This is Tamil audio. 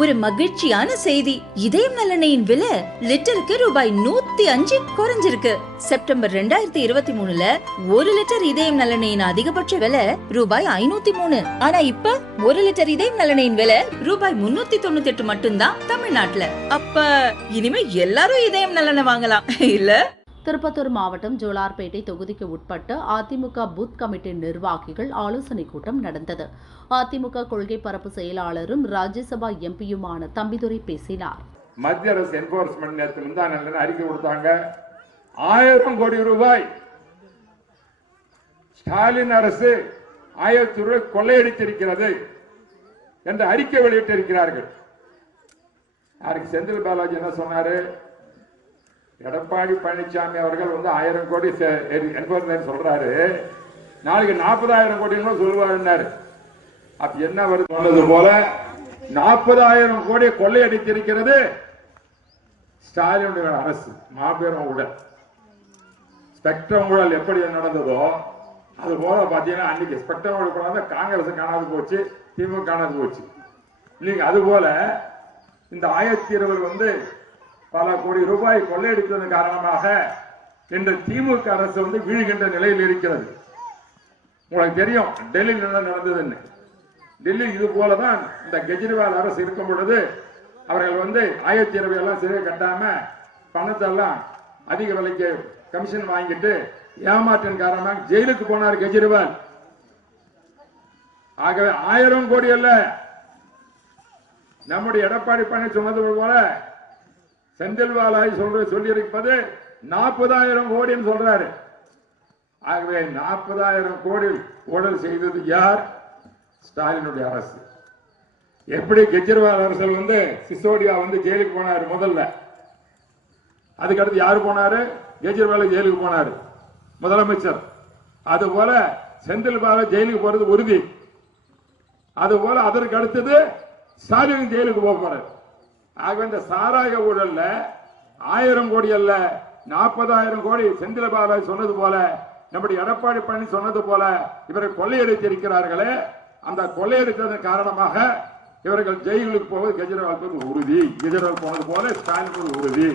ஒரு மகிழ்ச்சியான செய்தி. இதயம் நல்லெண்ணெயின் விலை லிட்டருக்கு ரூபாய் 105 குறைஞ்சிருக்கு. செப்டம்பர் 2023ல 1 லிட்டர் இதயம் நல்லெண்ணெயின் அதிகபட்ச விலை ரூபாய் 503. ஆனா இப்ப 1 லிட்டர் இதயம் நல்லெண்ணெயின் விலை ரூபாய் 398 மட்டும்தான் தமிழ்நாட்டுல. அப்ப இனிமே எல்லாரும் இதயம் நல்லெண்ணெய் வாங்கலாம் இல்ல? திருப்பத்தூர் மாவட்டம் ஜோலார்பேட்டை தொகுதிக்கு உட்பட்ட அதிமுக பூத் கமிட்டி நிர்வாகிகள் ஆலோசனை கூட்டம் நடந்தது. அதிமுக கொள்கை பரப்பு செயலாளரும் ராஜ்யசபா எம்பியுமான தம்பிதுரை பேசினார். மத்திய அரசு என்போர்ஸ்மெண்ட் நேற்று அறிக்கை கொடுத்தாங்க. 1000 கோடி ரூபாய் ஸ்டாலின் அரசு 1000 ரூபாய் கொள்ளையடித்திருக்கிறது என்று அறிக்கை வெளியிட்டிருக்கிறார்கள். யாருக்கு? செந்தில் பாலாஜி என்ன சொன்னாரு? எடப்பாடி பழனிசாமி அவர்கள் 1000 கோடி என்போர்ஸ்மெண்ட் சொல்றாரு, நாளைக்கு 40,000 கோடி சொல்லுவாரு. அப்ப என்ன வருது? சொன்னது போல 40,000 கோடி கொள்ளையடித்திருக்கிறது ஸ்டாலினுடைய அரசு. மாபெரும் ஊழல், ஸ்பெக்ட்ரம் ஊழல் எப்படி நடந்ததோ அது போல பாத்தீங்கன்னா அன்னைக்கு ஸ்பெக்ட்ரம் ஊழல் காங்கிரஸ் காணாது போச்சு, திமுக காணாது போச்சு இல்லைங்க. அது போல இந்த 1020 பல கோடி ரூபாய் கொள்ளையடித்ததன் காரணமாக இன்று திமுக அரசு வீழ்கின்ற நிலையில் இருக்கிறது. உங்களுக்கு தெரியும் டெல்லியில் என்ன நடந்ததுன்னு. டெல்லி இது போலதான் இந்த கெஜ்ரிவால் அரசு இருக்கும் பொழுது அவர்கள் 1020 எல்லாம் சரியா கட்டாம பணத்தை எல்லாம் அதிக விலைக்கு கமிஷன் வாங்கிட்டு ஏமாற்றின் காரணமாக ஜெயிலுக்கு போனார் கெஜ்ரிவால். ஆகவே 1000 கோடி அல்ல, நம்முடைய எடப்பாடி பழனிசாமி சொன்னது போல செந்தில் பாலாஜி சொல்லியிருப்பது 40,000 கோடின்னு சொல்றாரு. ஆகவே 40,000 கோடி ஊழல் செய்தது யார்? ஸ்டாலினுடைய அரசு. எப்படி கெஜ்ரிவால் அரசு சிசோடியா ஜெயிலுக்கு போனாரு முதல்ல, அதுக்கடுத்து யாரு போனாரு? கெஜ்ரிவால் ஜெயிலுக்கு போனாரு முதலமைச்சர். அது போல செந்தில் பாலாஜி ஜெயிலுக்கு போறது உறுதி. அது போல அதற்கு அடுத்தது ஸ்டாலின் ஜெயிலுக்கு போறாரு. ஆக இந்த சாராய ஊழல்ல 1000 கோடி அல்ல, 40,000 கோடி செந்தில் பாலாஜி சொன்னது போல, நம்முடைய எடப்பாடி பழனி சொன்னது போல இவர்கள் கொள்ளையடித்திருக்கிறார்களே, அந்த கொள்ளையடித்ததன் காரணமாக இவர்கள் ஜெயிலுக்கு போவது கெஜ்ரிவால் உறுதி. கெஜ்ரிவால் போனது போல ஸ்டாலின் உறுதி.